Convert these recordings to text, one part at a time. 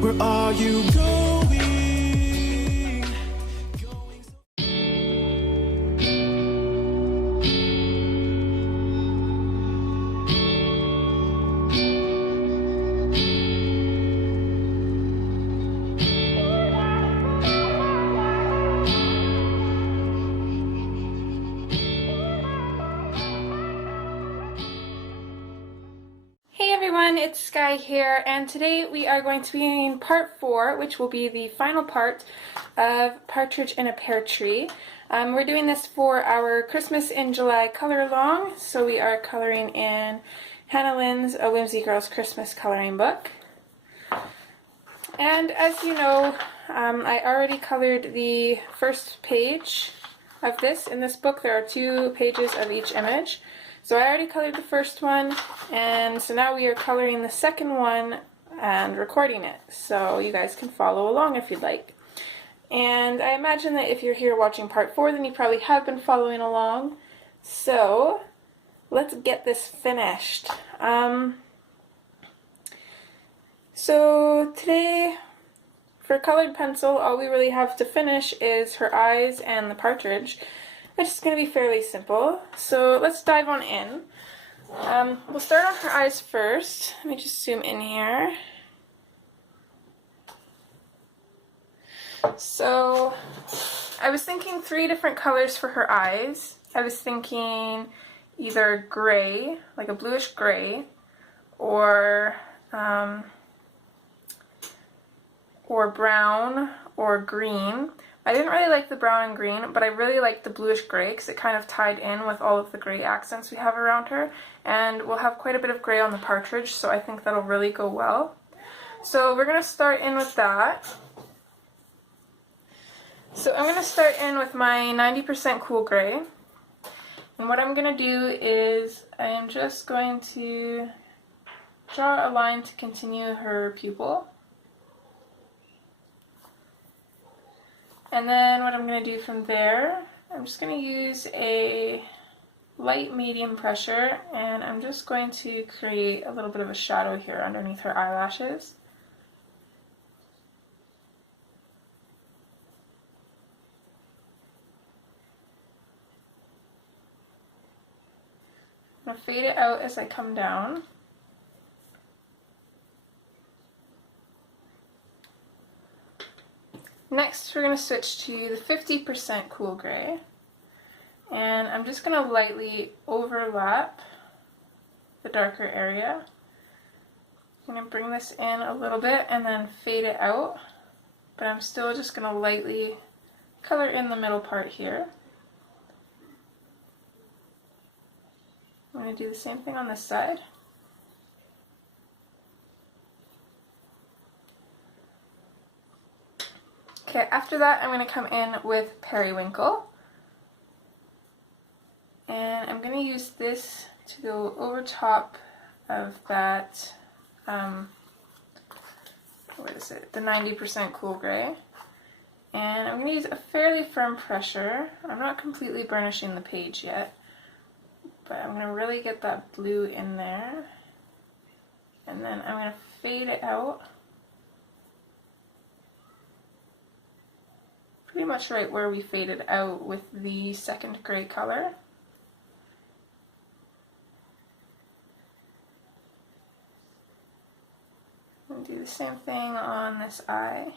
Where are you going? Hey everyone, it's Sky here, and today we are going to be in part 4, which will be the final part of Partridge in a Pear Tree. We're doing this for our Christmas in July color along, so we are coloring in Hannah Lynn's A Whimsy Girls Christmas coloring book. And as you know, I already colored the first page of this. In this book there are 2 pages of each image. So I already colored the first one, and so now we are coloring the second one and recording it, so you guys can follow along if you'd like. And I imagine that if you're here watching part 4, then you probably have been following along. So let's get this finished. So today, for colored pencil, all we really have to finish is her eyes and the partridge, which is going to be fairly simple. So let's dive on in. We'll start on her eyes first. Let me just zoom in here. So I was thinking 3 different colors for her eyes. I was thinking either gray, like a bluish gray, or brown or green. I didn't really like the brown and green, but I really liked the bluish gray because it kind of tied in with all of the gray accents we have around her. And we'll have quite a bit of gray on the partridge, so I think that'll really go well. So we're going to start in with that. So I'm going to start in with my 90% cool gray. And what I'm going to do is I am just going to draw a line to continue her pupil. And then what I'm going to do from there, I'm just going to use a light medium pressure, and I'm just going to create a little bit of a shadow here underneath her eyelashes. I'm going to fade it out as I come down. Next, we're going to switch to the 50% cool gray, and I'm just going to lightly overlap the darker area. I'm going to bring this in a little bit and then fade it out, but I'm still just going to lightly color in the middle part here. I'm going to do the same thing on this side. Okay, after that I'm going to come in with Periwinkle, and I'm going to use this to go over top of that, what is it, the 90% cool gray, and I'm going to use a fairly firm pressure. I'm not completely burnishing the page yet, but I'm going to really get that blue in there, and then I'm going to fade it out. Pretty much right where we faded out with the second gray color. And do the same thing on this eye.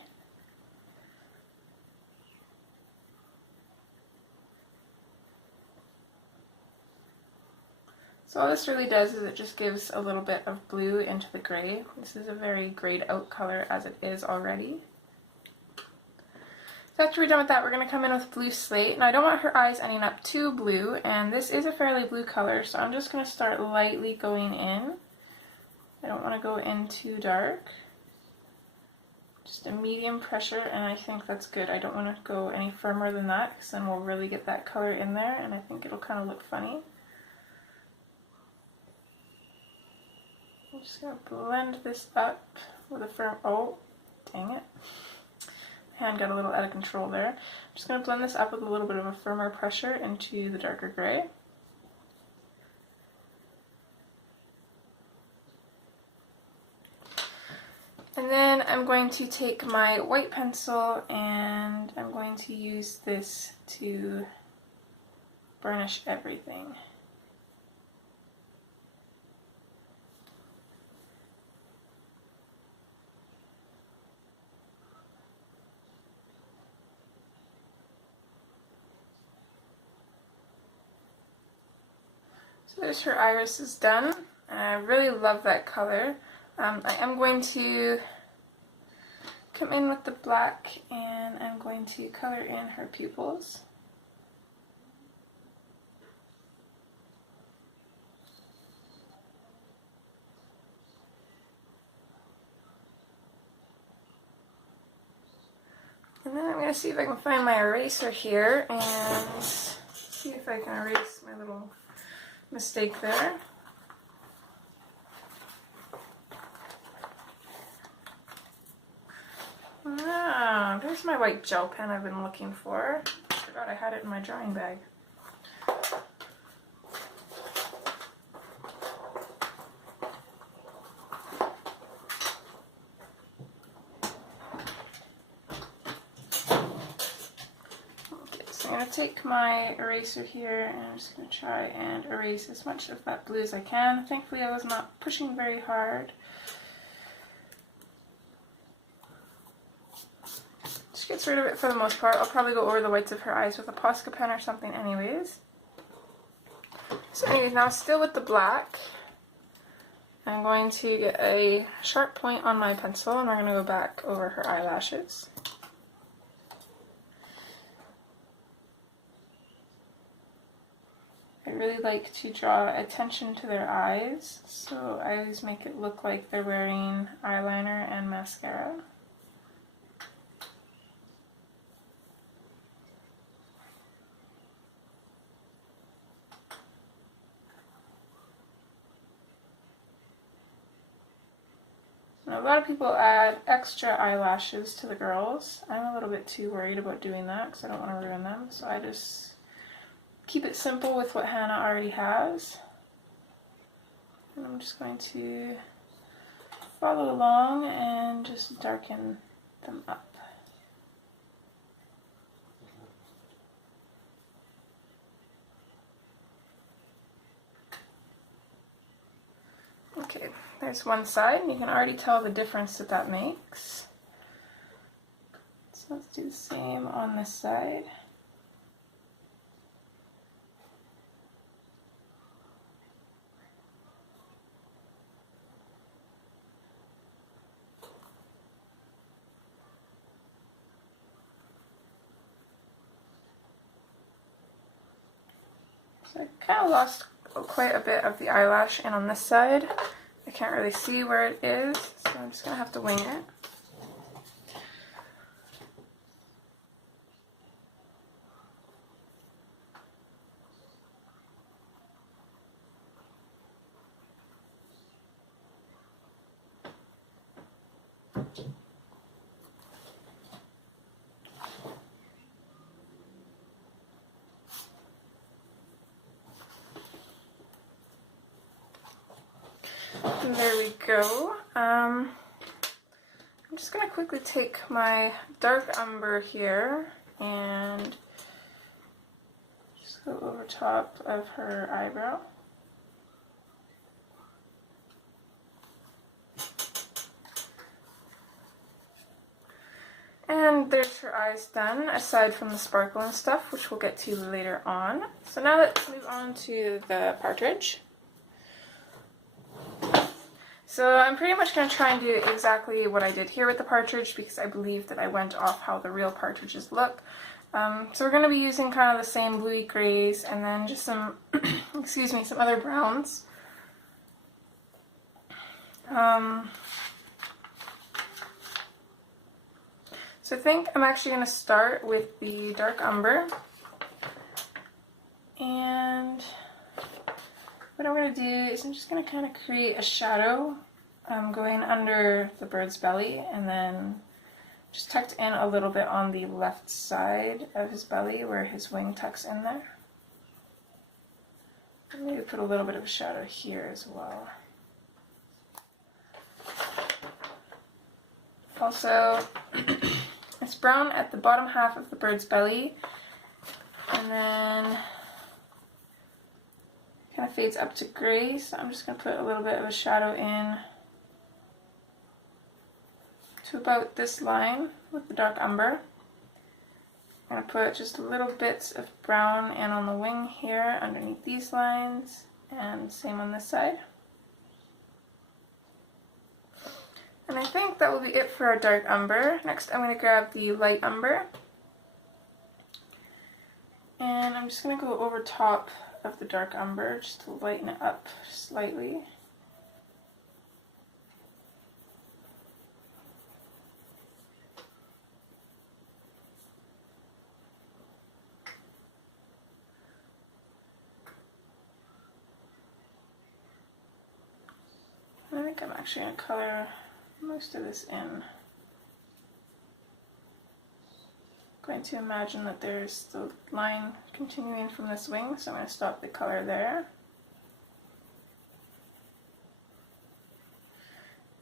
So all this really does is it just gives a little bit of blue into the gray. This is a very grayed out color as it is already. So after we're done with that, we're going to come in with Blue Slate. Now I don't want her eyes ending up too blue, and this is a fairly blue color, so I'm just going to start lightly going in. I don't want to go in too dark. Just a medium pressure, and I think that's good. I don't want to go any firmer than that, because then we'll really get that color in there, and I think it'll kind of look funny. I'm just going to blend this up with a firm, oh, dang it. Hand got a little out of control there. I'm just going to blend this up with a little bit of a firmer pressure into the darker gray. And then I'm going to take my white pencil and I'm going to use this to burnish everything. So there's her irises done. I really love that color. I am going to come in with the black and I'm going to color in her pupils. And then I'm going to see if I can find my eraser here and see if I can erase my little mistake there. Ah, there's my white gel pen I've been looking for. I forgot I had it in my drawing bag. Okay, so I'm going to take my eraser here and I'm just going to try and erase as much of that blue as I can. Thankfully I was not pushing very hard. Gets rid of it for the most part. I'll probably go over the whites of her eyes with a Posca pen or something anyways. So anyways, now still with the black, I'm going to get a sharp point on my pencil and we're going to go back over her eyelashes. I really like to draw attention to their eyes, so I always make it look like they're wearing eyeliner and mascara. A lot of people add extra eyelashes to the girls. I'm a little bit too worried about doing that because I don't want to ruin them. So I just keep it simple with what Hannah already has. And I'm just going to follow along and just darken them up. Okay, there's one side, and you can already tell the difference that that makes. So let's do the same on this side. So I kind of lost quite a bit of the eyelash in on this side. I can't really see where it is, so I'm just going to have to wing it. And there we go. I'm just going to quickly take my dark umber here and just go over top of her eyebrow. And there's her eyes done, aside from the sparkle and stuff, which we'll get to later on. So now let's move on to the partridge. So I'm pretty much going to try and do exactly what I did here with the partridge because I believe that I went off how the real partridges look. So we're going to be using kind of the same bluey grays and then just some, excuse me, some other browns. So I think I'm actually going to start with the dark umber. And what I'm going to do is I'm just going to kind of create a shadow going under the bird's belly and then just tucked in a little bit on the left side of his belly where his wing tucks in there. And maybe put a little bit of a shadow here as well. Also, it's brown at the bottom half of the bird's belly, and then kind of fades up to gray, so I'm just going to put a little bit of a shadow in to about this line with the dark umber. I'm going to put just little bits of brown in on the wing here underneath these lines, and same on this side. And I think that will be it for our dark umber. Next I'm going to grab the light umber, and I'm just going to go over top of the dark umber just to lighten it up slightly. I think I'm actually going to color most of this in. I'm going to imagine that there's the line continuing from this wing, so I'm going to stop the color there.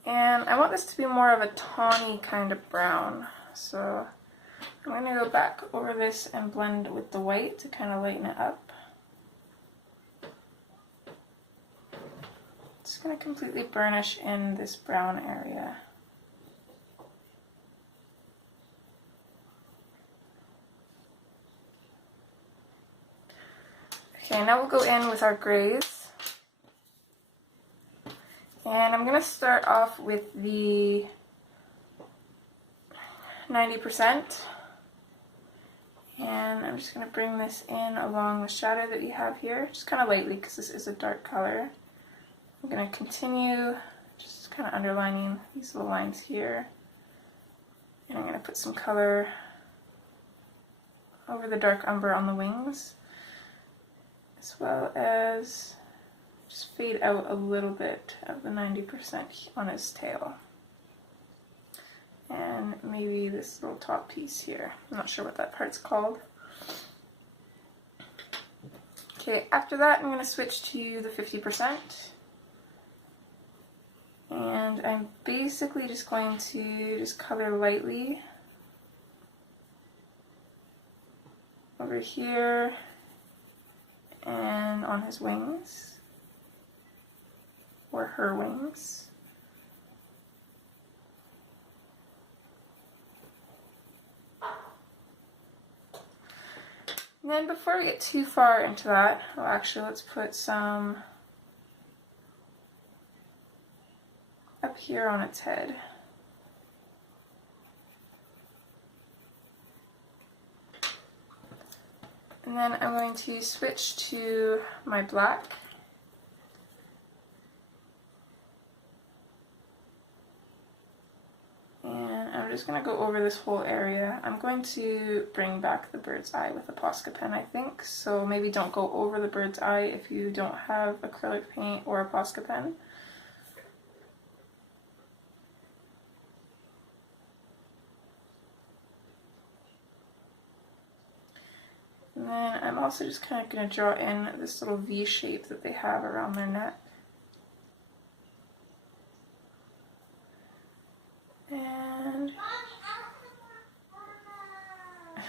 And I want this to be more of a tawny kind of brown, so I'm going to go back over this and blend with the white to kind of lighten it up. Just going to completely burnish in this brown area. Okay, now we'll go in with our grays. And I'm going to start off with the 90%. And I'm just going to bring this in along the shadow that we have here, just kind of lightly because this is a dark color. I'm going to continue just kind of underlining these little lines here, and I'm going to put some color over the dark umber on the wings, as well as just fade out a little bit of the 90% on his tail, and maybe this little top piece here. I'm not sure what that part's called. Okay, after that I'm going to switch to the 50%. And I'm basically just going to just color lightly over here and on his wings, or her wings. And then before we get too far into that, well actually let's put some up here on its head. And then I'm going to switch to my black. And I'm just going to go over this whole area. I'm going to bring back the bird's eye with a Posca pen, I think. So maybe don't go over the bird's eye if you don't have acrylic paint or a Posca pen. And then I'm also just kind of going to draw in this little V shape that they have around their neck. And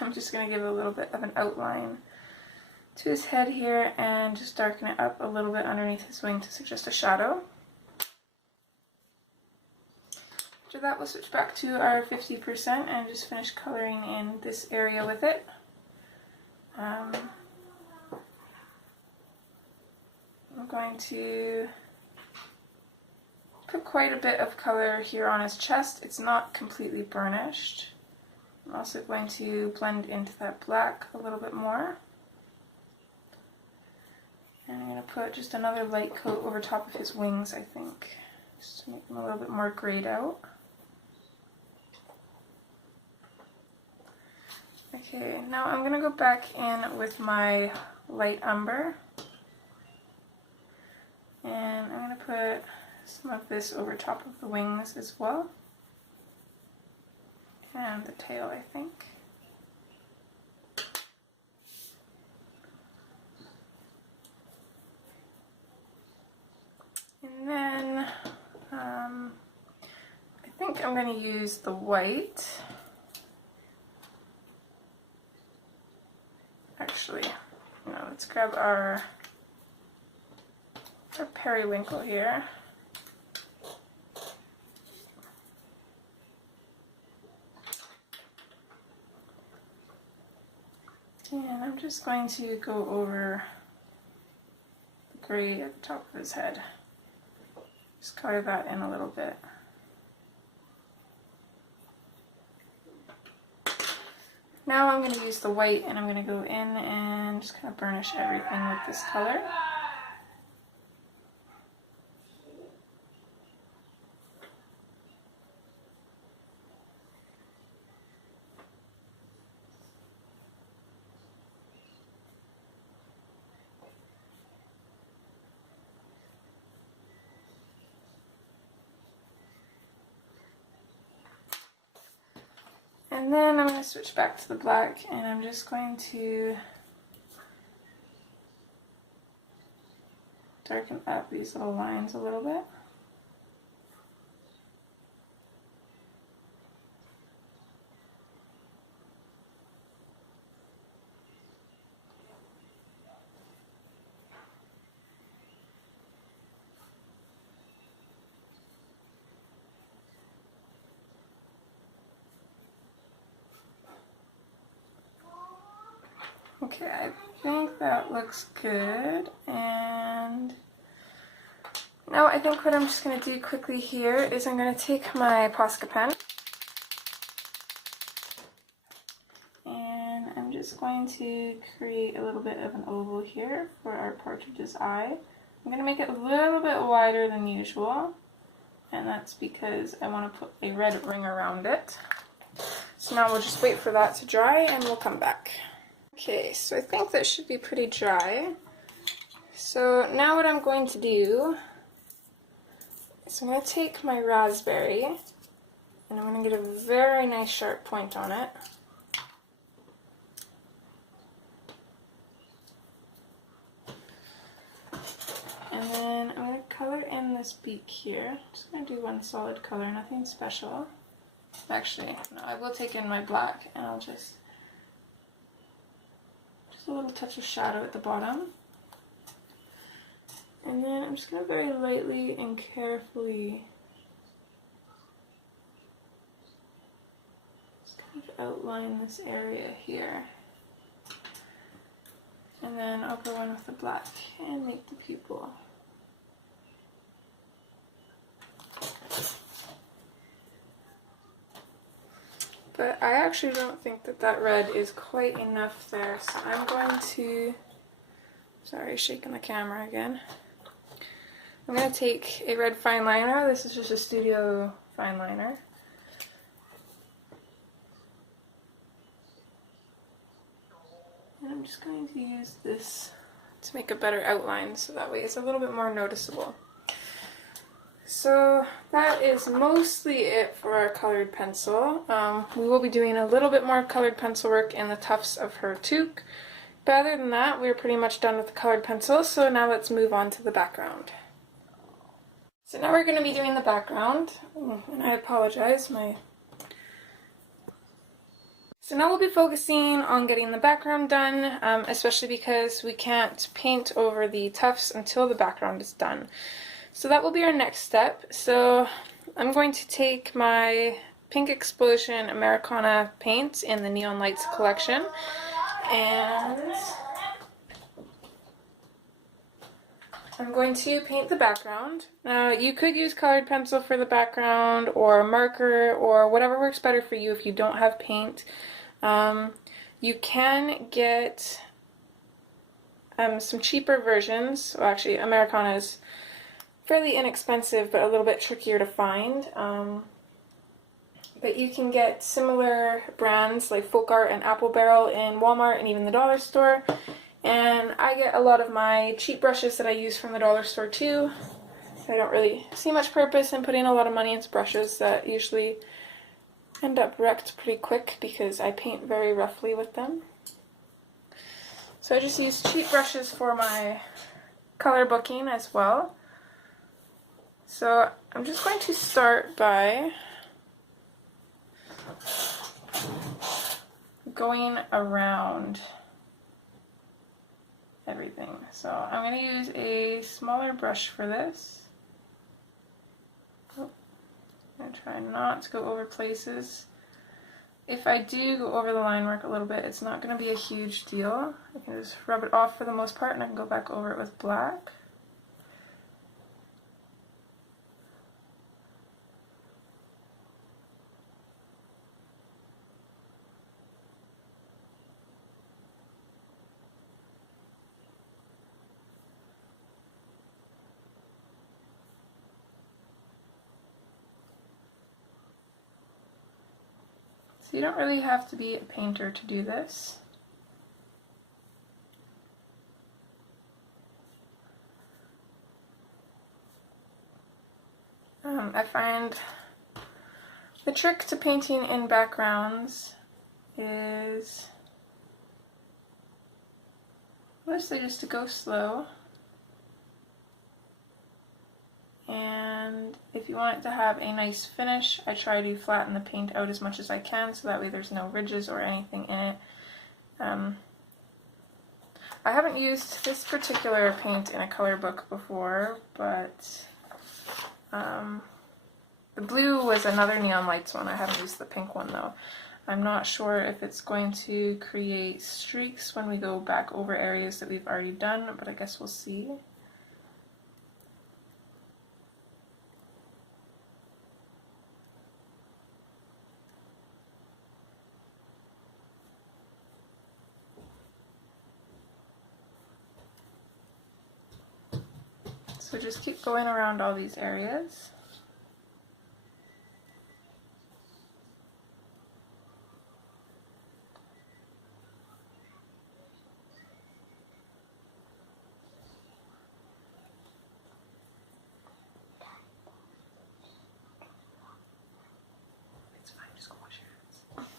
I'm just going to give a little bit of an outline to his head here and just darken it up a little bit underneath his wing to suggest a shadow. After that, we'll switch back to our 50% and just finish coloring in this area with it. I'm going to put quite a bit of color here on his chest. It's not completely burnished. I'm also going to blend into that black a little bit more. And I'm going to put just another light coat over top of his wings, I think, just to make them a little bit more grayed out. Okay, now I'm going to go back in with my light umber, and I'm going to put some of this over top of the wings as well, and the tail, I think. And then I think think I'm going to use the white. Actually, no, let's grab our periwinkle here. And I'm just going to go over the gray at the top of his head. Just color that in a little bit. Now I'm going to use the white and I'm going to go in and just kind of burnish everything with this color. And then I'm going to switch back to the black and I'm just going to darken up these little lines a little bit. Okay, I think that looks good, and now I think what I'm just going to do quickly here is I'm going to take my Posca pen and I'm just going to create a little bit of an oval here for our partridge's eye. I'm going to make it a little bit wider than usual, and that's because I want to put a red ring around it. So now we'll just wait for that to dry and we'll come back. Okay, so I think that should be pretty dry. So now what I'm going to do is I'm going to take my raspberry and I'm going to get a very nice sharp point on it. And then I'm going to color in this beak here. I'm just going to do one solid color, nothing special. Actually, no, I will take in my black and I'll just a little touch of shadow at the bottom. And then I'm just going to very lightly and carefully just kind of outline this area here. And then I'll go in with the black and make the pupil. But I actually don't think that that red is quite enough there, so I'm going to, sorry, shaking the camera again. I'm going to take a red fine liner. This is just a studio fine liner. And I'm just going to use this to make a better outline, so that way it's a little bit more noticeable. So that is mostly it for our colored pencil. We will be doing a little bit more colored pencil work in the tufts of her toque. But other than that, we're pretty much done with the colored pencil, so now let's move on to the background. So now we're going to be doing the background, and I apologize. So now we'll be focusing on getting the background done, especially because we can't paint over the tufts until the background is done. So that will be our next step. So I'm going to take my Pink Explosion Americana paint in the Neon Lights collection, and I'm going to paint the background. Now you could use colored pencil for the background or a marker or whatever works better for you if you don't have paint. You can get some cheaper versions. Well, actually Americana is fairly inexpensive but a little bit trickier to find. But you can get similar brands like Folk Art and Apple Barrel in Walmart and even the dollar store. And I get a lot of my cheap brushes that I use from the dollar store too. I don't really see much purpose in putting a lot of money into brushes that usually end up wrecked pretty quick because I paint very roughly with them. So I just use cheap brushes for my color booking as well. So I'm just going to start by going around everything. So I'm going to use a smaller brush for this. Oh, I'm going to try not to go over places. If I do go over the line work a little bit, it's not going to be a huge deal. I can just rub it off for the most part, and I can go back over it with black. So you don't really have to be a painter to do this. I find the trick to painting in backgrounds is mostly just to go slow. And if you want it to have a nice finish, I try to flatten the paint out as much as I can so that way there's no ridges or anything in it. I haven't used this particular paint in a color book before, but the blue was another Neon Lights one. I haven't used the pink one though. I'm not sure if it's going to create streaks when we go back over areas that we've already done, but I guess we'll see. So just keep going around all these areas. It's fine, just go wash your hands.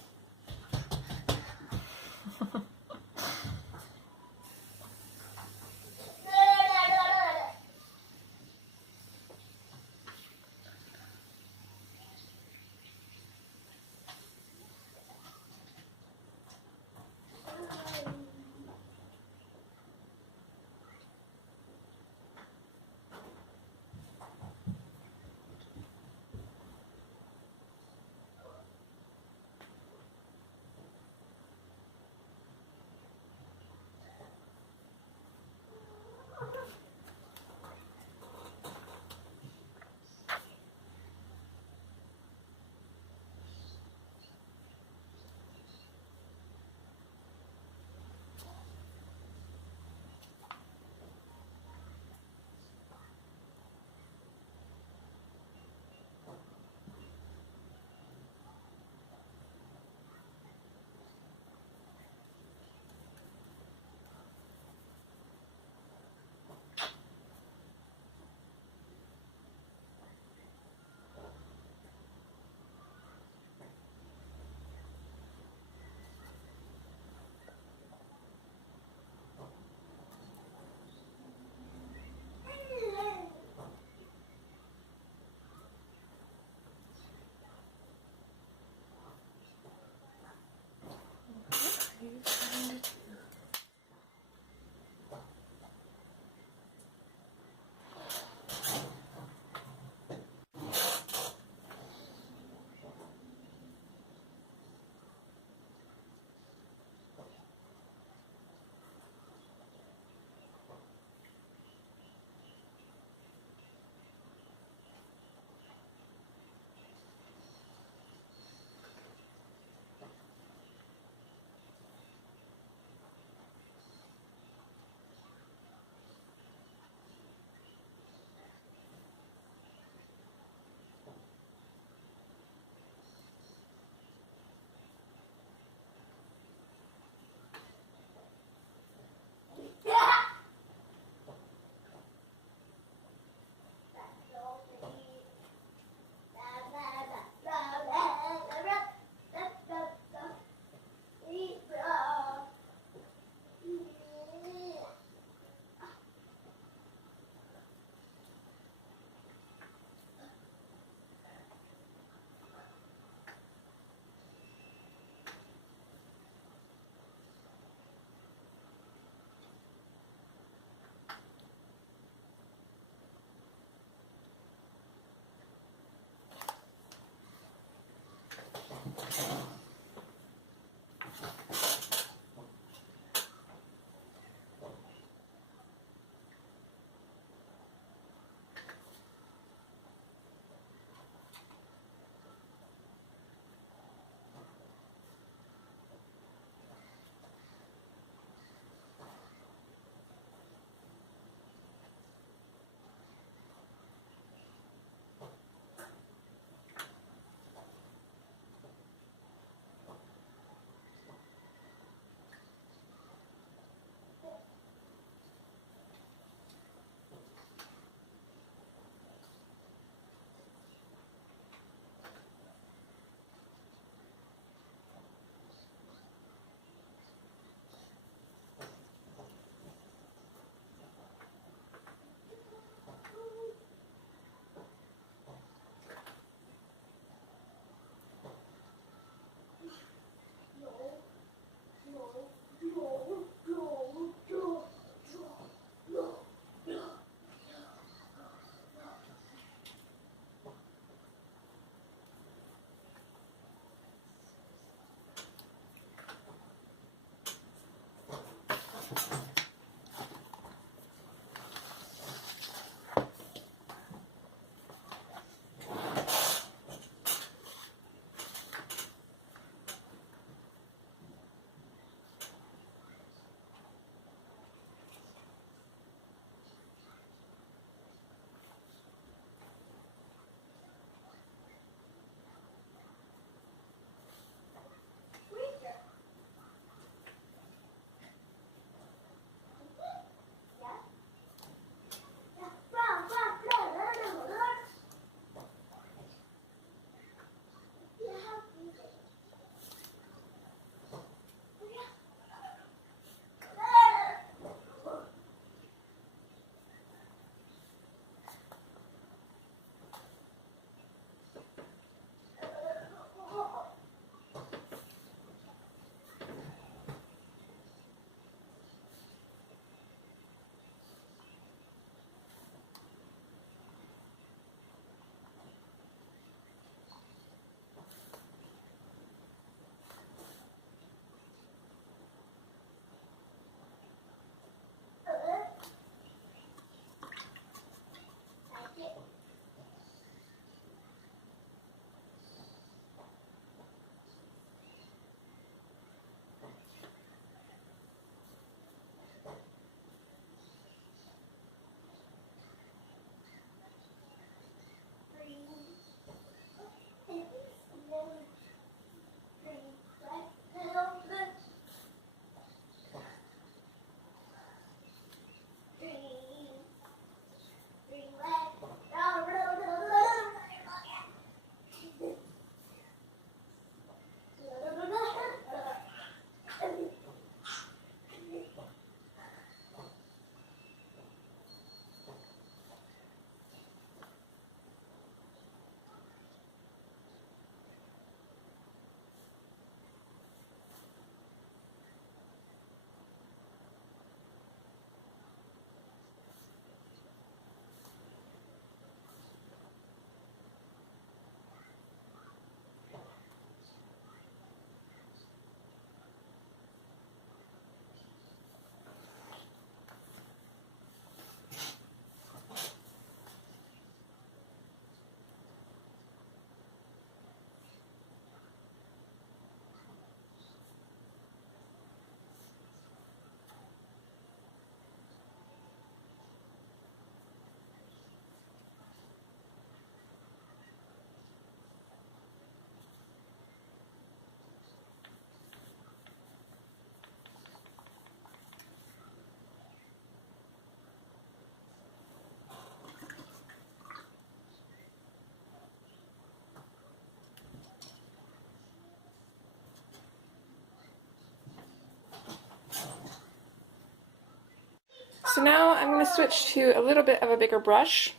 so now I'm going to switch to a little bit of a bigger brush.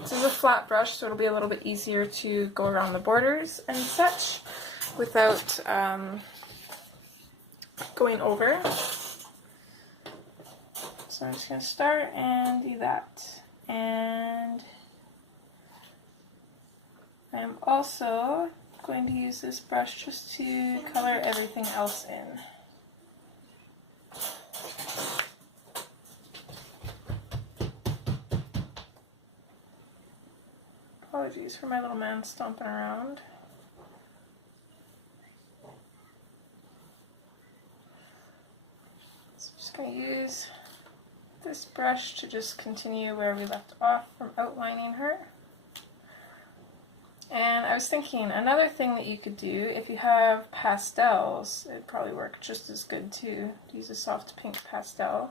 This is a flat brush, so it'll be a little bit easier to go around the borders and such without going over. So I'm just going to start and do that. And I'm also going to use this brush just to color everything else in. Apologies for my little man stomping around. So I'm just going to use this brush to just continue where we left off from outlining her. And I was thinking another thing that you could do if you have pastels, it'd probably work just as good too, to use a soft pink pastel.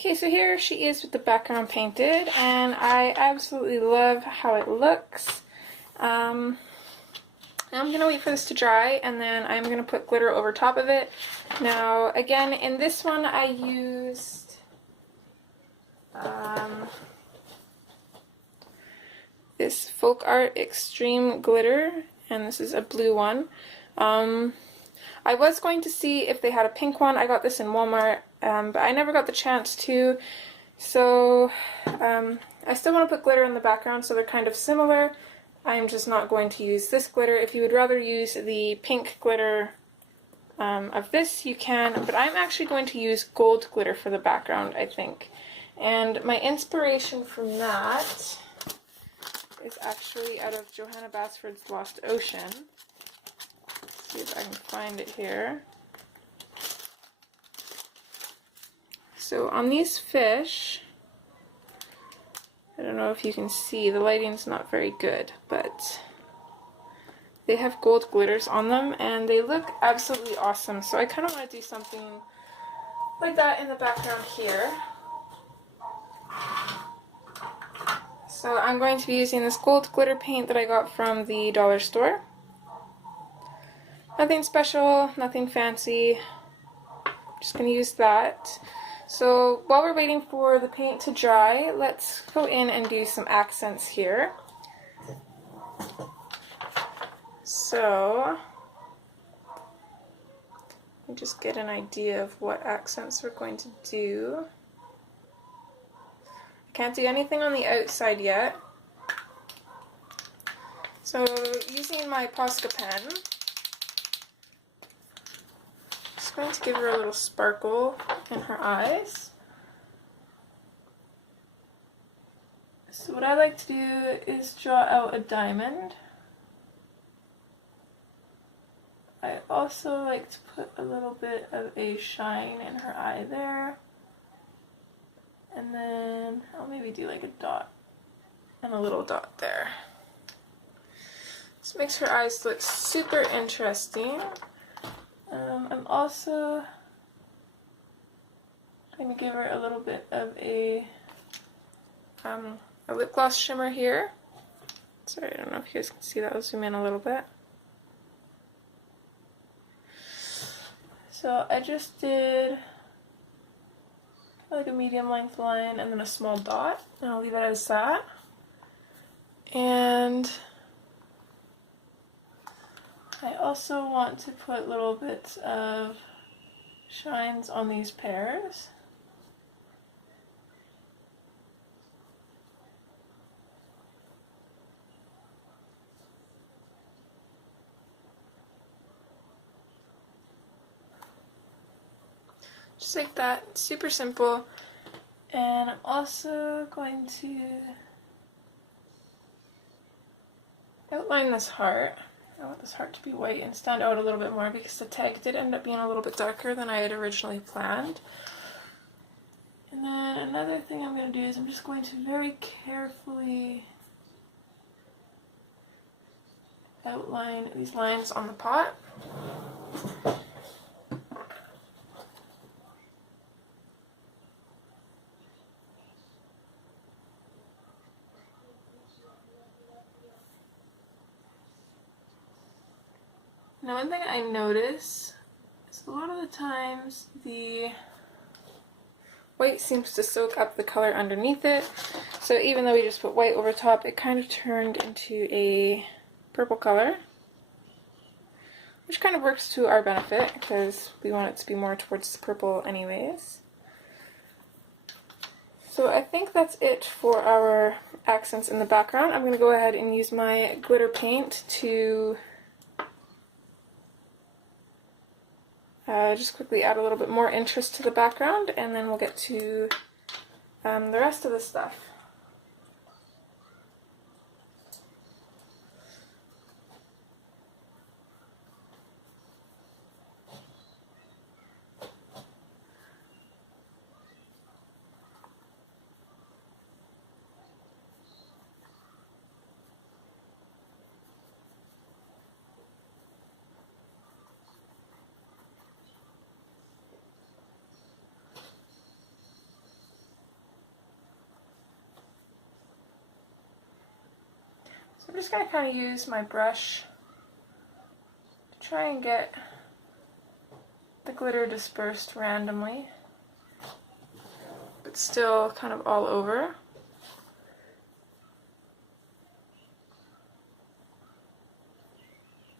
Okay, so here she is with the background painted, and I absolutely love how it looks. I'm going to wait for this to dry, and then I'm going to put glitter over top of it. Now, again, in this one I used this Folk Art Extreme Glitter, and this is a blue one. I was going to see if they had a pink one. I got this in Walmart, but I never got the chance to. So I still want to put glitter in the background, so they're kind of similar. I'm just not going to use this glitter. If you would rather use the pink glitter of this, you can, but I'm actually going to use gold glitter for the background, I think. And my inspiration from that is actually out of Johanna Basford's Lost Ocean. See if I can find it here. So on these fish, I don't know if you can see, the lighting's not very good, but they have gold glitters on them and they look absolutely awesome. So I kind of want to do something like that in the background here. So I'm going to be using this gold glitter paint that I got from the dollar store. Nothing special, nothing fancy, just going to use that. So while we're waiting for the paint to dry, let's go in and do some accents here. So, let me just get an idea of what accents we're going to do. I can't do anything on the outside yet. So using my Posca pen, going to give her a little sparkle in her eyes. So what I like to do is draw out a diamond. I also like to put a little bit of a shine in her eye there. And then I'll maybe do like a dot and a little dot there. This makes her eyes look super interesting. I'm also going to give her a little bit of a lip gloss shimmer here. Sorry, I don't know if you guys can see that. I'll zoom in a little bit. So I just did like a medium length line and then a small dot, and I'll leave it as that. And I also want to put little bits of shines on these pears. Just like that, super simple. And I'm also going to outline this heart. I want this heart to be white and stand out a little bit more because the tag did end up being a little bit darker than I had originally planned. And then another thing I'm going to do is I'm just going to very carefully outline these lines on the pot. Now, one thing I notice is a lot of the times the white seems to soak up the color underneath it. So even though we just put white over top, it kind of turned into a purple color, which kind of works to our benefit because we want it to be more towards the purple anyways. So I think that's it for our accents in the background. I'm going to go ahead and use my glitter paint to just quickly add a little bit more interest to the background, and then we'll get to the rest of the stuff. just going to kind of use my brush to try and get the glitter dispersed randomly, but still kind of all over.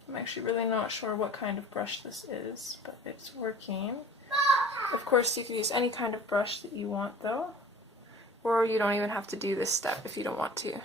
I'm actually really not sure what kind of brush this is, but it's working. Of course, you can use any kind of brush that you want though, or you don't even have to do this step if you don't want to.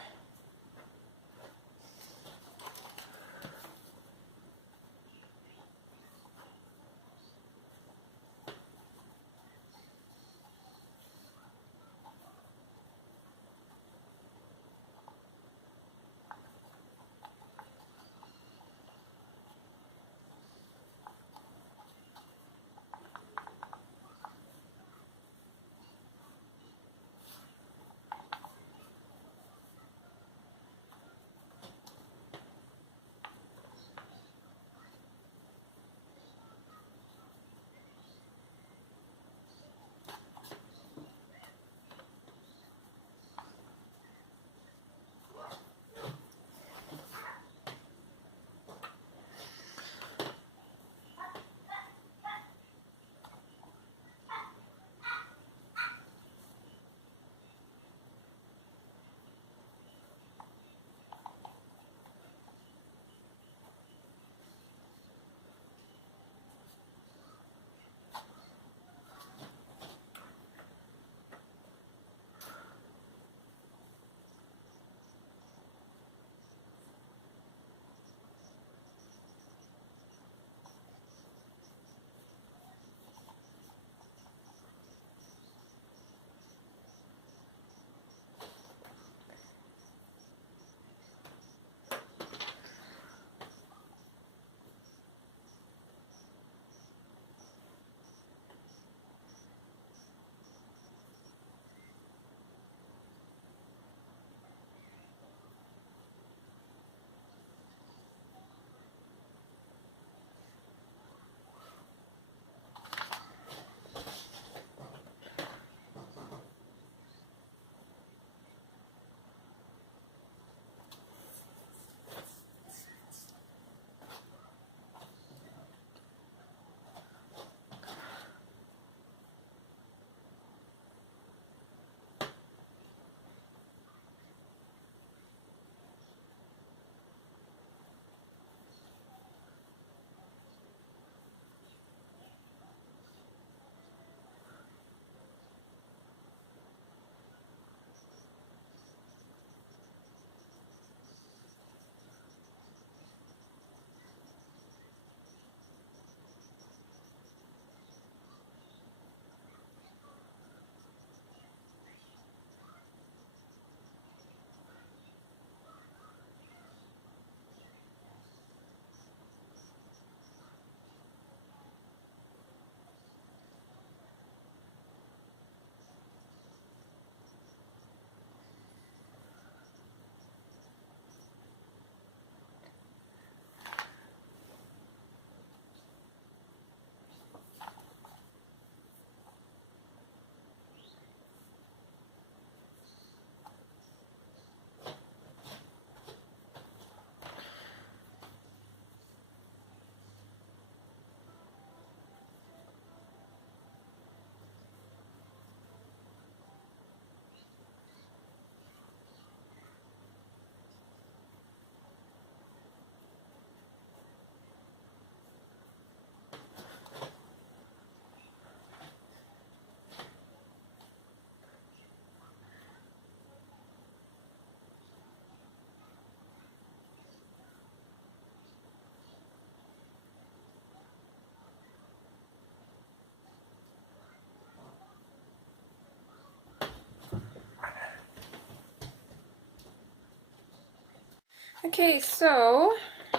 Okay, so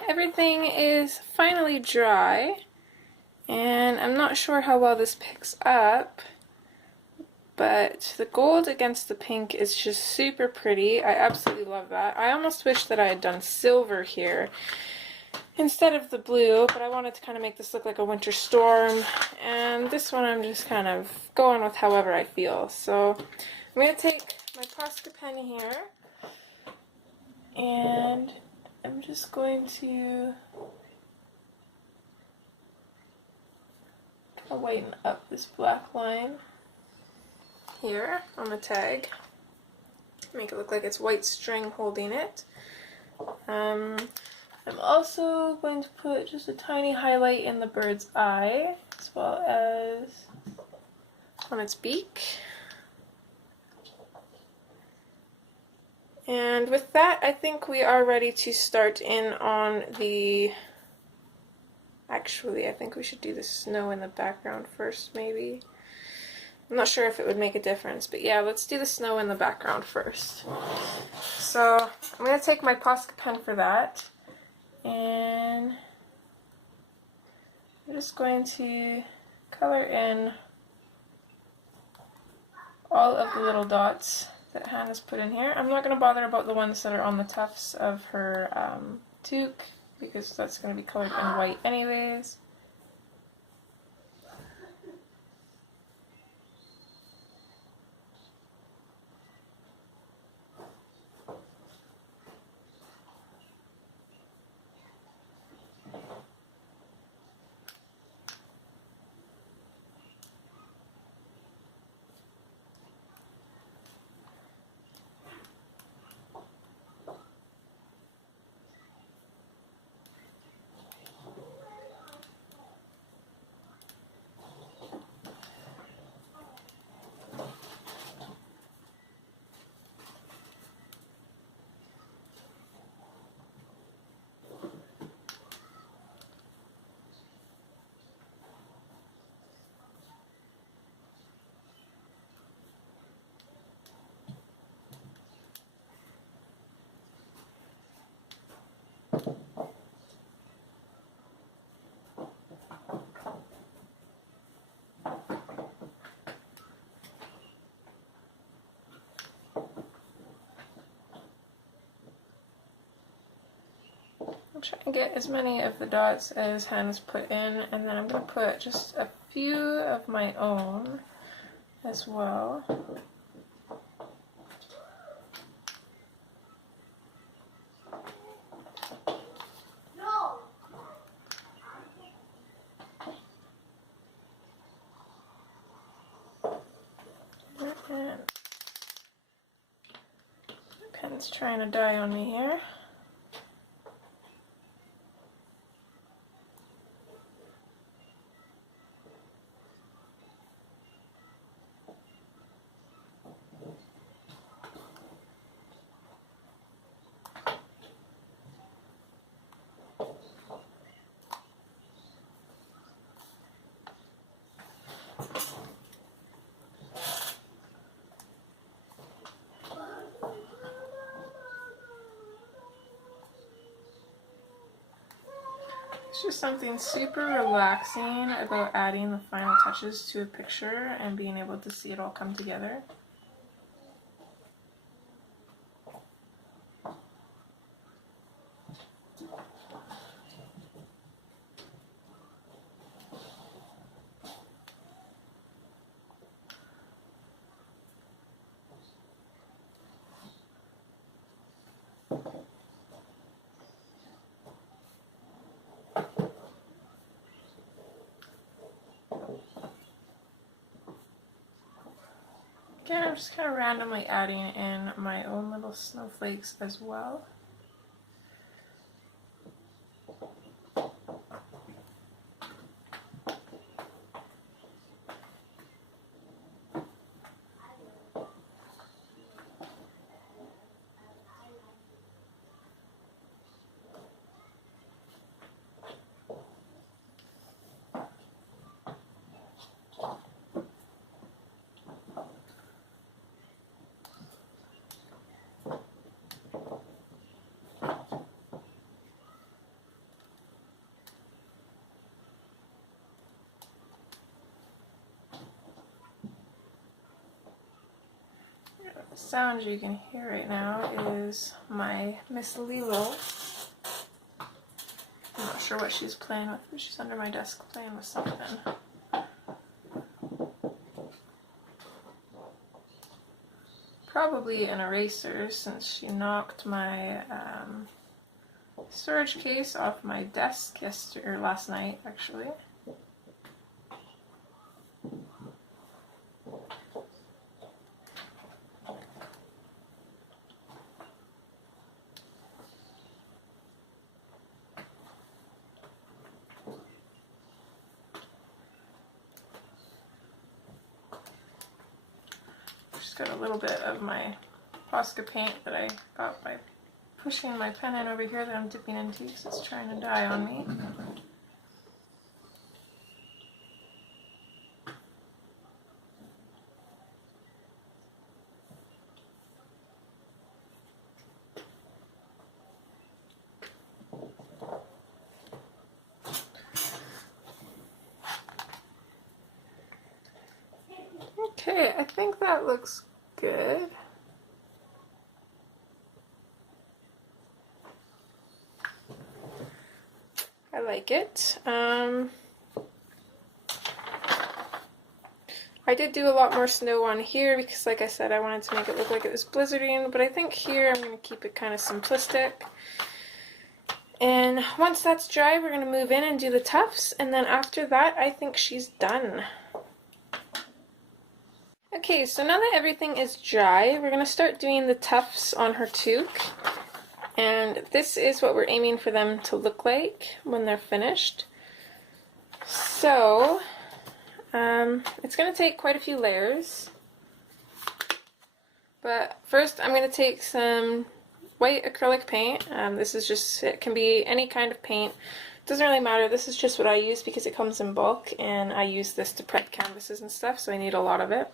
everything is finally dry, and I'm not sure how well this picks up, but the gold against the pink is just super pretty. I absolutely love that. I almost wish that I had done silver here instead of the blue, but I wanted to kind of make this look like a winter storm, and this one I'm just kind of going with however I feel. So I'm going to take my Posca pen here and I'm just going to whiten up this black line here on the tag. Make it look like it's white string holding it. I'm also going to put just a tiny highlight in the bird's eye, as well as on its beak. And with that, I think we are ready to start in on the... Actually, I think we should do the snow in the background first, maybe. I'm not sure if it would make a difference, but yeah, let's do the snow in the background first. So, I'm going to take my Posca pen for that, and I'm just going to color in all of the little dots that Hannah's put in here. I'm not going to bother about the ones that are on the tufts of her toque, because that's going to be colored in white anyways. I'm trying to get as many of the dots as Hannah's put in, and then I'm going to put just a few of my own as well. And the pen's trying to die on me here. It's just something super relaxing about adding the final touches to a picture and being able to see it all come together. Again, I'm just kind of randomly adding in my own little snowflakes as well. The sound you can hear right now is my Miss Lilo. I'm not sure what she's playing with, but she's under my desk playing with something. Probably an eraser, since she knocked my storage case off my desk last night, actually. Just got a little bit of my Posca paint that I got by pushing my pen in over here that I'm dipping into because it's trying to die on me. Okay, I think that looks good. I like it. I did do a lot more snow on here because, like I said, I wanted to make it look like it was blizzarding, but I think here I'm going to keep it kind of simplistic. And once that's dry, we're going to move in and do the tufts, and then after that, I think she's done. Okay, so now that everything is dry, we're going to start doing the tufts on her toque. And this is what we're aiming for them to look like when they're finished. So, it's going to take quite a few layers. But first I'm going to take some white acrylic paint. This is just, it can be any kind of paint. It doesn't really matter. This is just what I use because it comes in bulk and I use this to prep canvases and stuff, so I need a lot of it.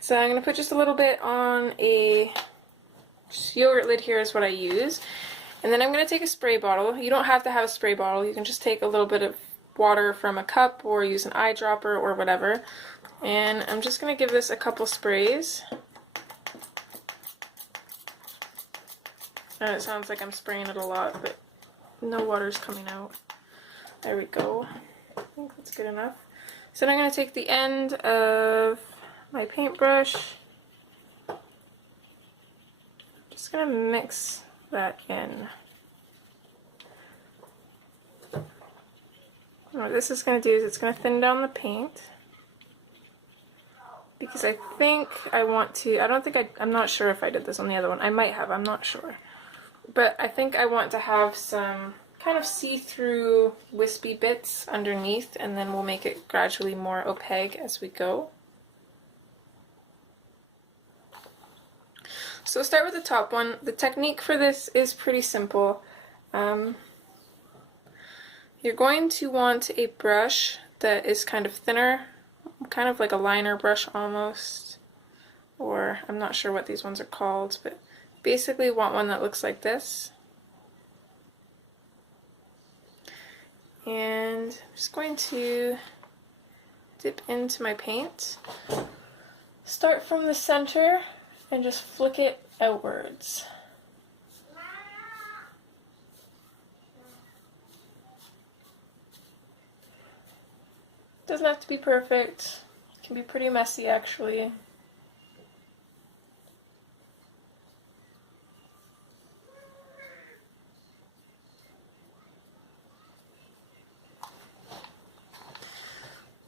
So I'm going to put just a little bit on a yogurt lid here is what I use. And then I'm going to take a spray bottle. You don't have to have a spray bottle. You can just take a little bit of water from a cup or use an eyedropper or whatever. And I'm just going to give this a couple sprays. And it sounds like I'm spraying it a lot, but no water's coming out. There we go. I think that's good enough. So then I'm going to take the end of my paintbrush. Just going to mix that in. And what this is going to do is it's going to thin down the paint. Because I think I want to, I'm not sure if I did this on the other one. I might have, I'm not sure. But I think I want to have some kind of see-through wispy bits underneath, and then we'll make it gradually more opaque as we go. So we'll start with the top one. The technique for this is pretty simple. You're going to want a brush that is kind of thinner, kind of like a liner brush almost, or I'm not sure what these ones are called, but basically want one that looks like this. And I'm just going to dip into my paint, start from the center, and just flick it outwards. Doesn't have to be perfect. It can be pretty messy actually.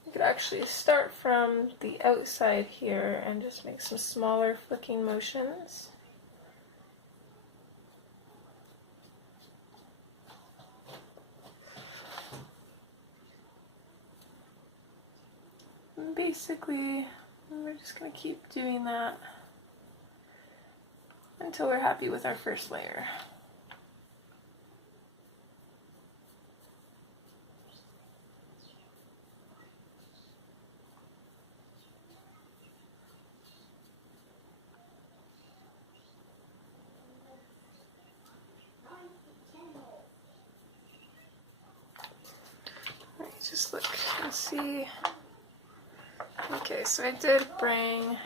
You could actually start from the outside here and just make some smaller flicking motions. And basically, we're just going to keep doing that until we're happy with our first layer. Just look and see. Okay, so I did bring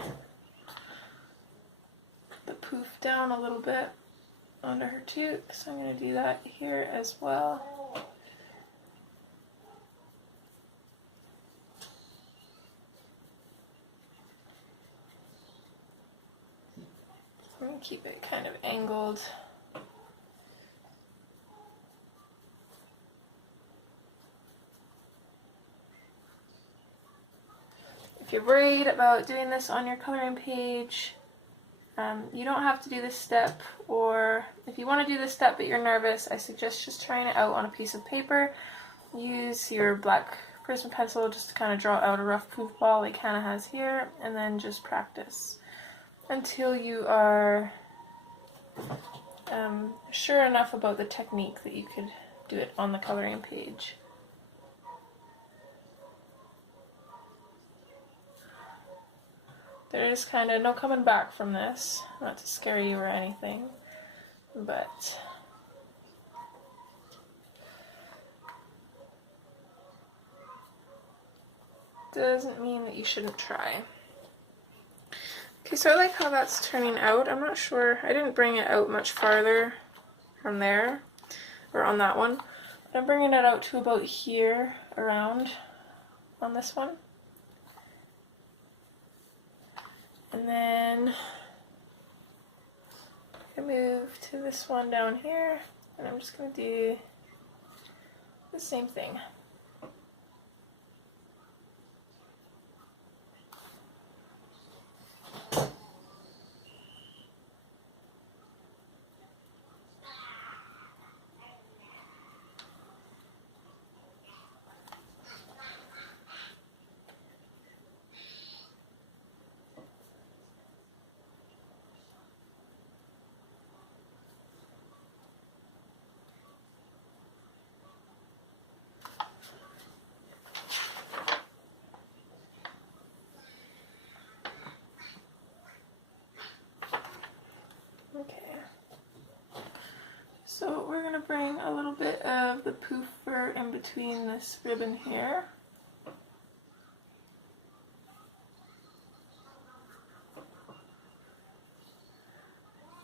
the poof down a little bit onto her toque, so I'm going to do that here as well. I'm going to keep it kind of angled. if you're worried about doing this on your coloring page, you don't have to do this step, or if you want to do this step but you're nervous, I suggest just trying it out on a piece of paper. Use your black Prism pencil just to kind of draw out a rough poof ball like Hannah has here, and then just practice until you are sure enough about the technique that you could do it on the coloring page. There is kind of no coming back from this, not to scare you or anything, but doesn't mean that you shouldn't try. Okay, so I like how that's turning out. I'm not sure, I didn't bring it out much farther from there, or on that one, but I'm bringing it out to about here, around on this one. And then I move to this one down here, and I'm just going to do the same thing. Okay, so we're going to bring a little bit of the poofer in between this ribbon here.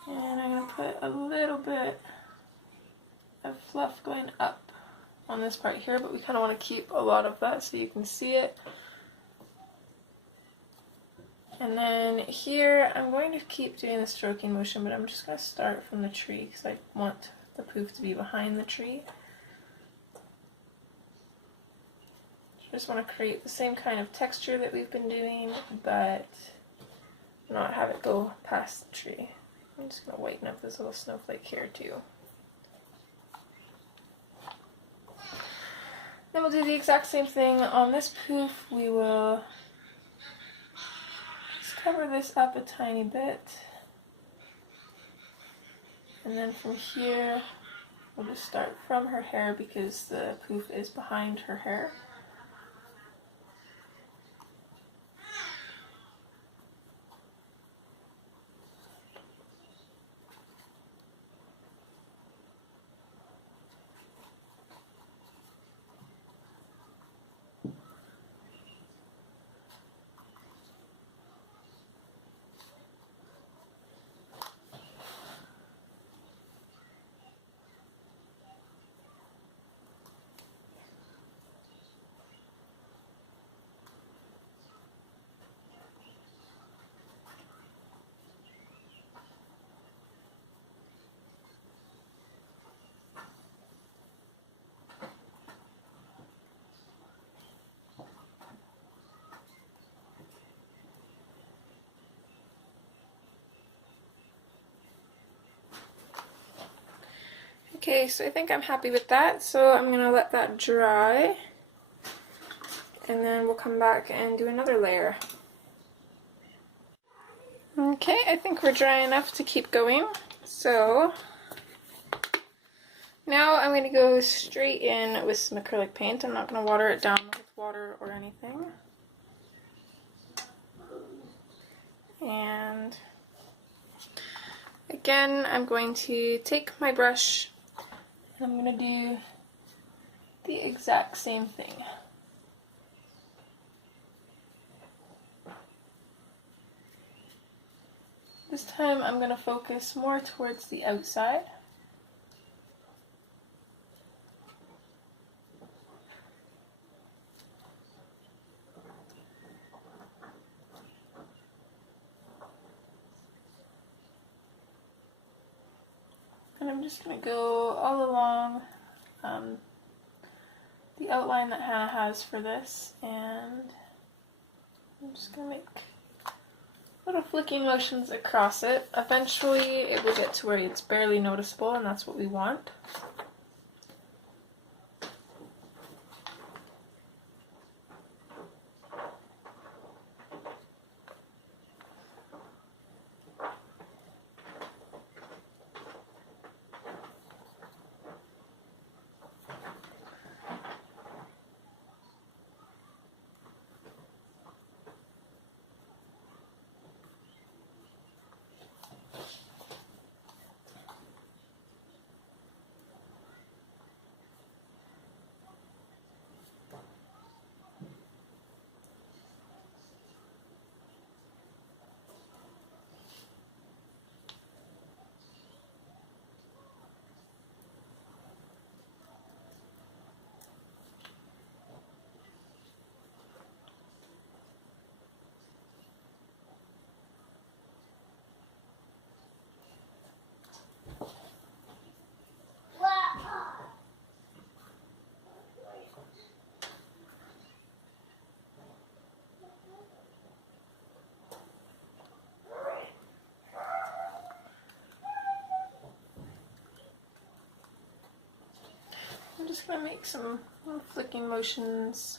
And I'm going to put a little bit of fluff going up on this part here, but we kind of want to keep a lot of that so you can see it. And then here, I'm going to keep doing the stroking motion, but I'm just going to start from the tree because I want the poof to be behind the tree. Just want to create the same kind of texture that we've been doing, but not have it go past the tree. I'm just going to whiten up this little snowflake here too. Then we'll do the exact same thing on this poof. We will cover this up a tiny bit, and then from here we'll just start from her hair because the poof is behind her hair. Okay, so I think I'm happy with that, so I'm going to let that dry, and then we'll come back and do another layer. Okay, I think we're dry enough to keep going, so now I'm going to go straight in with some acrylic paint. I'm not going to water it down with water or anything. And again, I'm going to take my brush and I'm going to do the exact same thing. This time I'm going to focus more towards the outside. And I'm just going to go all along the outline that Hannah has for this, and I'm just going to make little flicking motions across it. Eventually it will get to where it's barely noticeable, and that's what we want. I'm just going to make some little flicking motions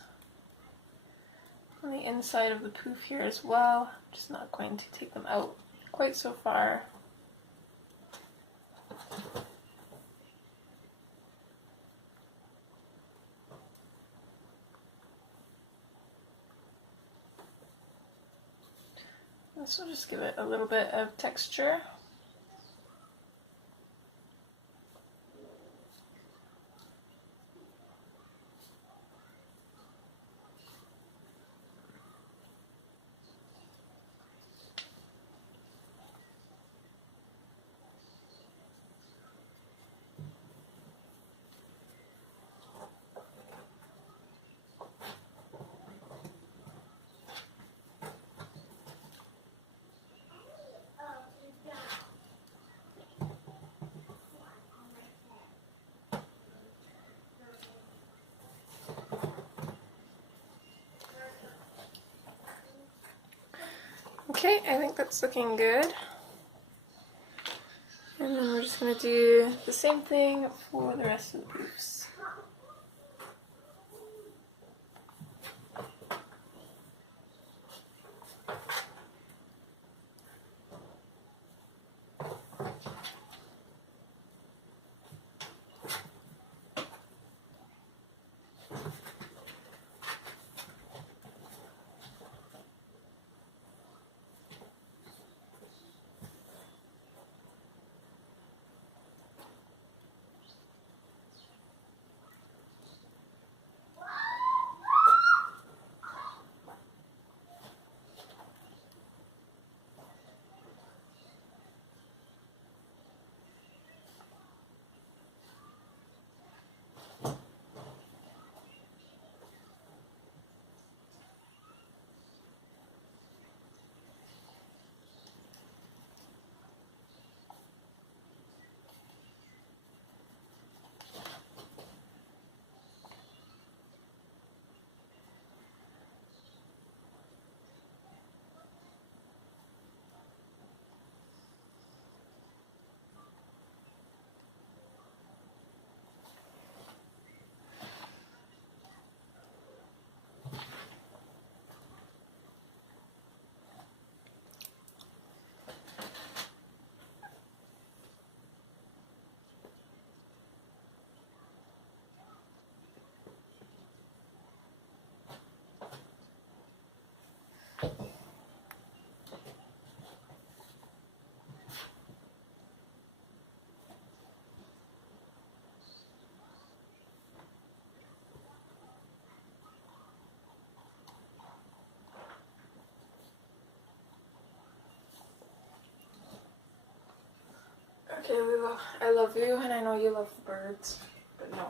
on the inside of the poof here as well. I'm just not going to take them out quite so far. This will just give it a little bit of texture. Okay, I think that's looking good. And then we're just going to do the same thing for the rest of the poofs. Okay, Lilo, I love you, and I know you love the birds, but no.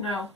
No.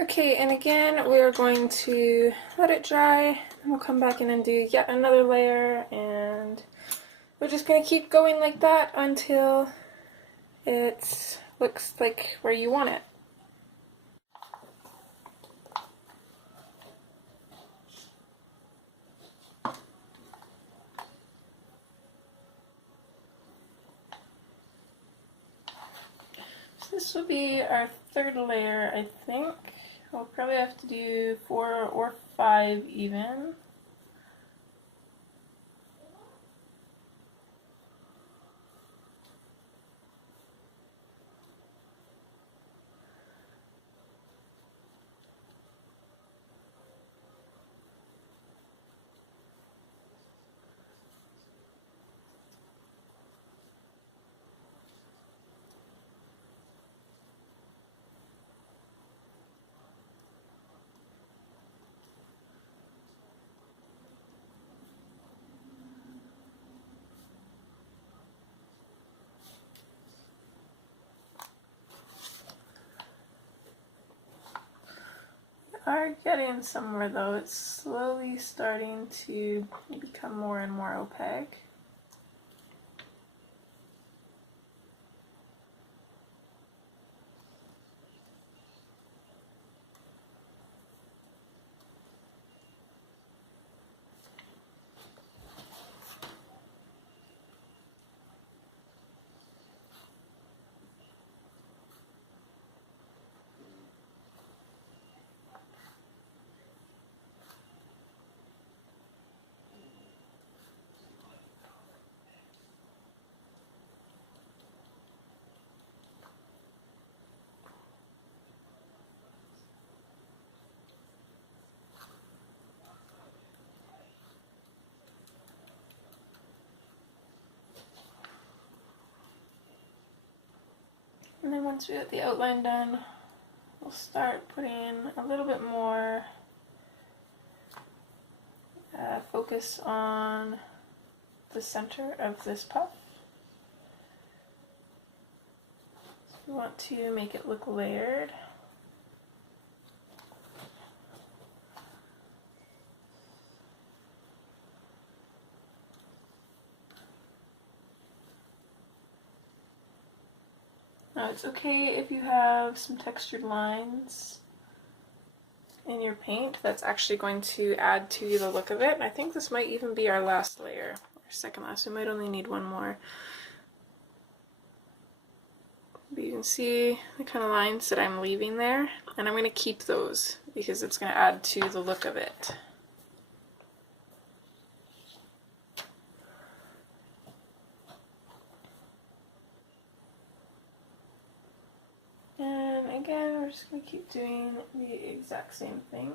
Okay, and again, we are going to let it dry, and we'll come back in and do yet another layer, and we're just going to keep going like that until it looks like where you want it. So this will be our third layer, I think. We'll probably have to do 4 or 5 even. Are getting somewhere though. It's slowly starting to become more and more opaque. And then once we get the outline done, we'll start putting a little bit more focus on the center of this puff. So we want to make it look layered. Now it's okay if you have some textured lines in your paint. That's actually going to add to the look of it. And I think this might even be our last layer, or second last. We might only need one more. But you can see the kind of lines that I'm leaving there, and I'm going to keep those because it's going to add to the look of it. And again, we're just going to keep doing the exact same thing.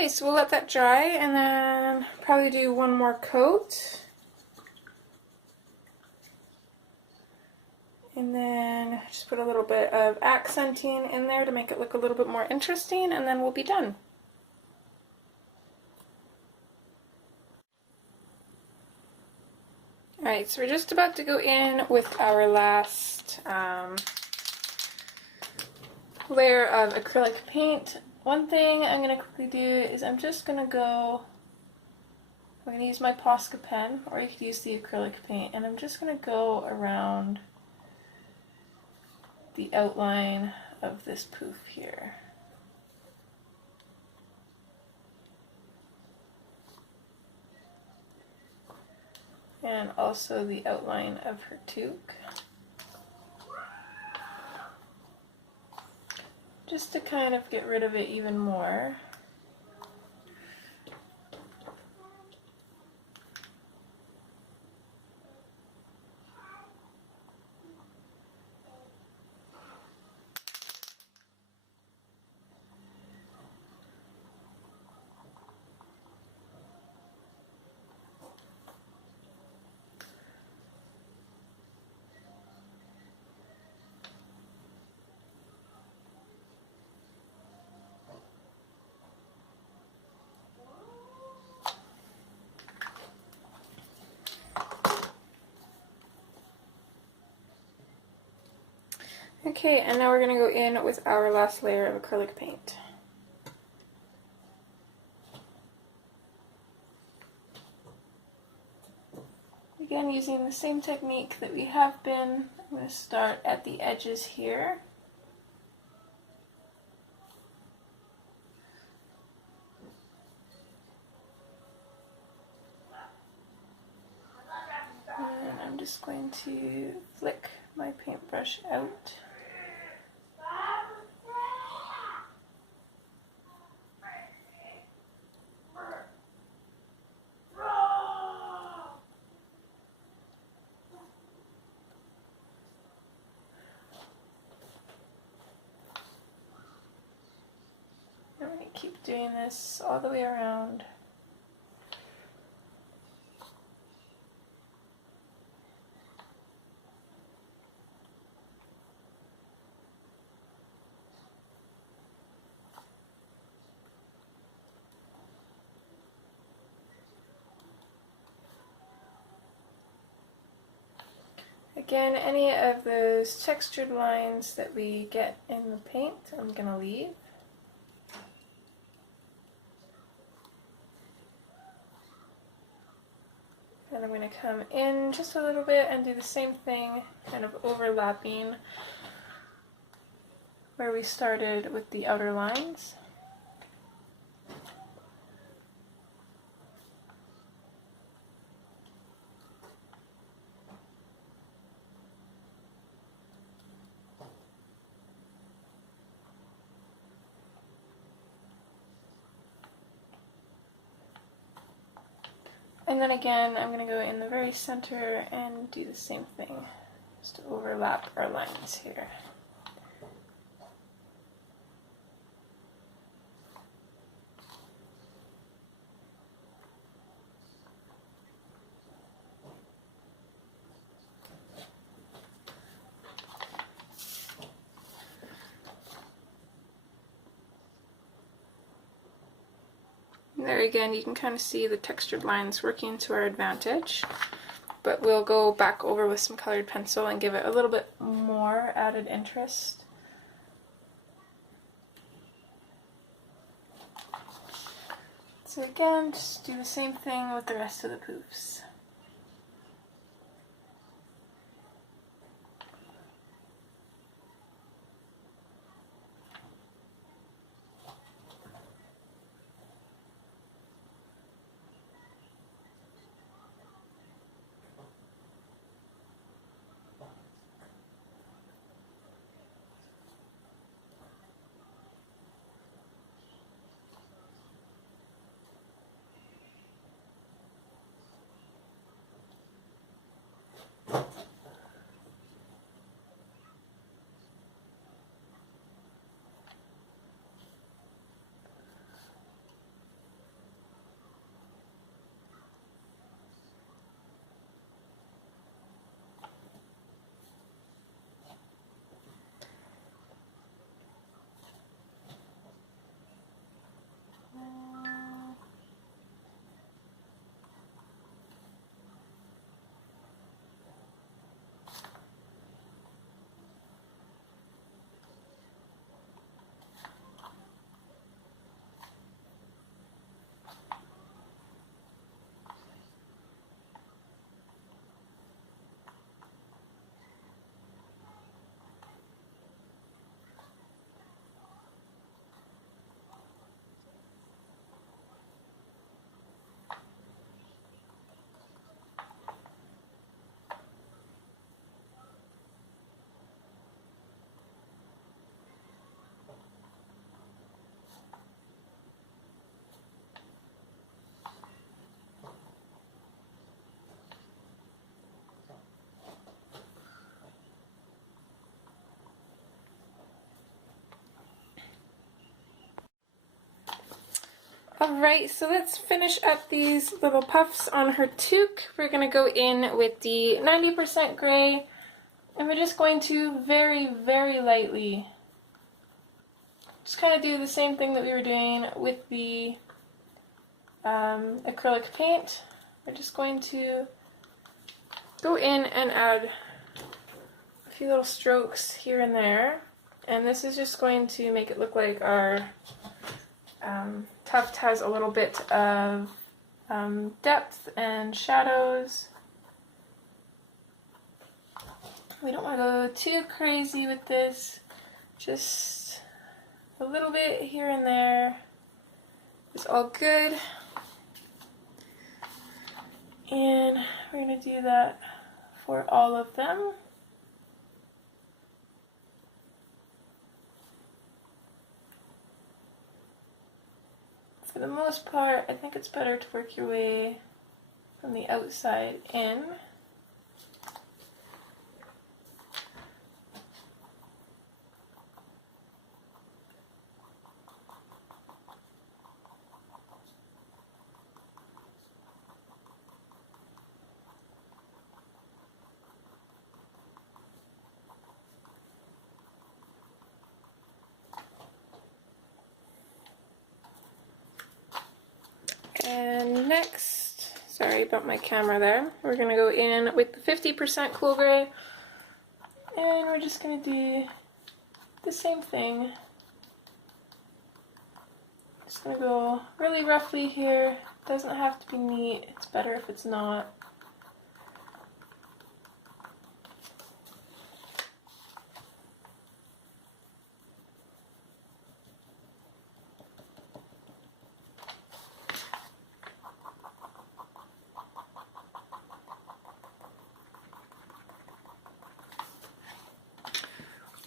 Okay, so we'll let that dry and then probably do one more coat. And then just put a little bit of accenting in there to make it look a little bit more interesting, and then we'll be done. Alright, so we're just about to go in with our last layer of acrylic paint. One thing I'm going to quickly do is I'm just going to use my Posca pen, or you could use the acrylic paint, and I'm just going to go around the outline of this poof here. And also the outline of her toque. Just to kind of get rid of it even more. Okay, and now we're going to go in with our last layer of acrylic paint. Again, using the same technique that we have been, I'm going to start at the edges here. And I'm just going to flick my paintbrush out. I'm going to keep doing this all the way around. Again, any of those textured lines that we get in the paint, I'm going to leave. And I'm going to come in just a little bit and do the same thing, kind of overlapping where we started with the outer lines. And then again, I'm going to go in the very center and do the same thing, just to overlap our lines here. There again, you can kind of see the textured lines working to our advantage, but we'll go back over with some colored pencil and give it a little bit more added interest. So again, just do the same thing with the rest of the poofs. Alright, so let's finish up these little puffs on her toque. We're going to go in with the 90% gray, and we're just going to very, very lightly just kind of do the same thing that we were doing with the acrylic paint. We're just going to go in and add a few little strokes here and there, and this is just going to make it look like our tuft has a little bit of depth and shadows. We don't want to go too crazy with this, just a little bit here and there is all good. And we're going to do that for all of them. For the most part, I think it's better to work your way from the outside in. And next, sorry about my camera there, we're going to go in with the 50% cool gray, and we're just going to do the same thing. Just going to go really roughly here. Doesn't have to be neat, it's better if it's not.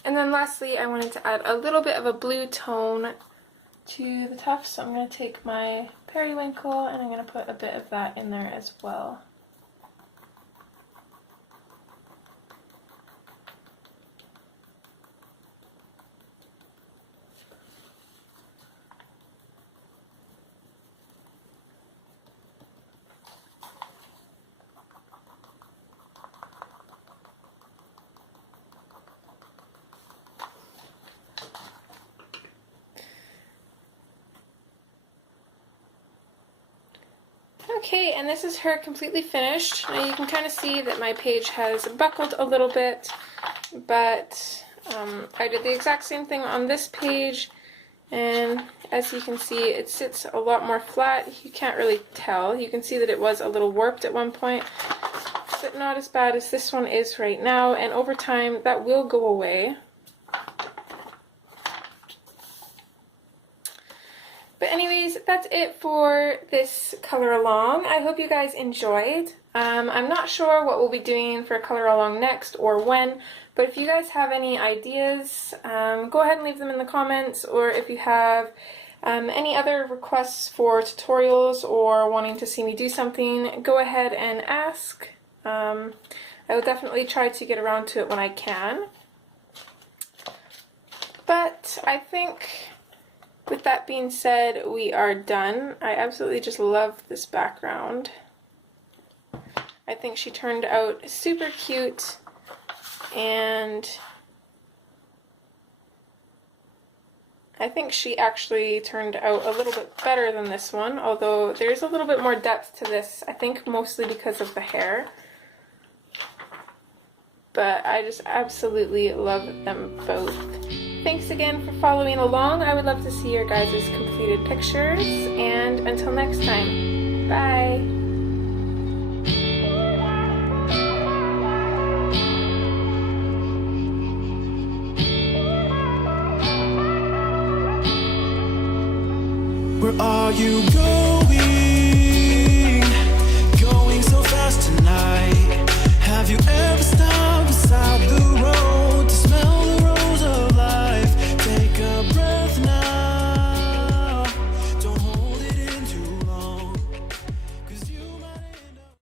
And then lastly, I wanted to add a little bit of a blue tone to the tufts, so I'm going to take my periwinkle and I'm going to put a bit of that in there as well. Okay, and this is her completely finished. Now you can kind of see that my page has buckled a little bit, but I did the exact same thing on this page, and as you can see, it sits a lot more flat. You can't really tell. You can see that it was a little warped at one point, but not as bad as this one is right now, and over time that will go away. But anyways, that's it for this color along. I hope you guys enjoyed. I'm not sure what we'll be doing for color along next or when, but if you guys have any ideas, go ahead and leave them in the comments, or if you have any other requests for tutorials or wanting to see me do something, go ahead and ask. I will definitely try to get around to it when I can. But I think, with that being said, we are done. I absolutely just love this background. I think she turned out super cute, and I think she actually turned out a little bit better than this one, although there's a little bit more depth to this, I think mostly because of the hair. But I just absolutely love them both. Thanks again for following along. I would love to see your guys' completed pictures, and until next time, bye! Where are you going?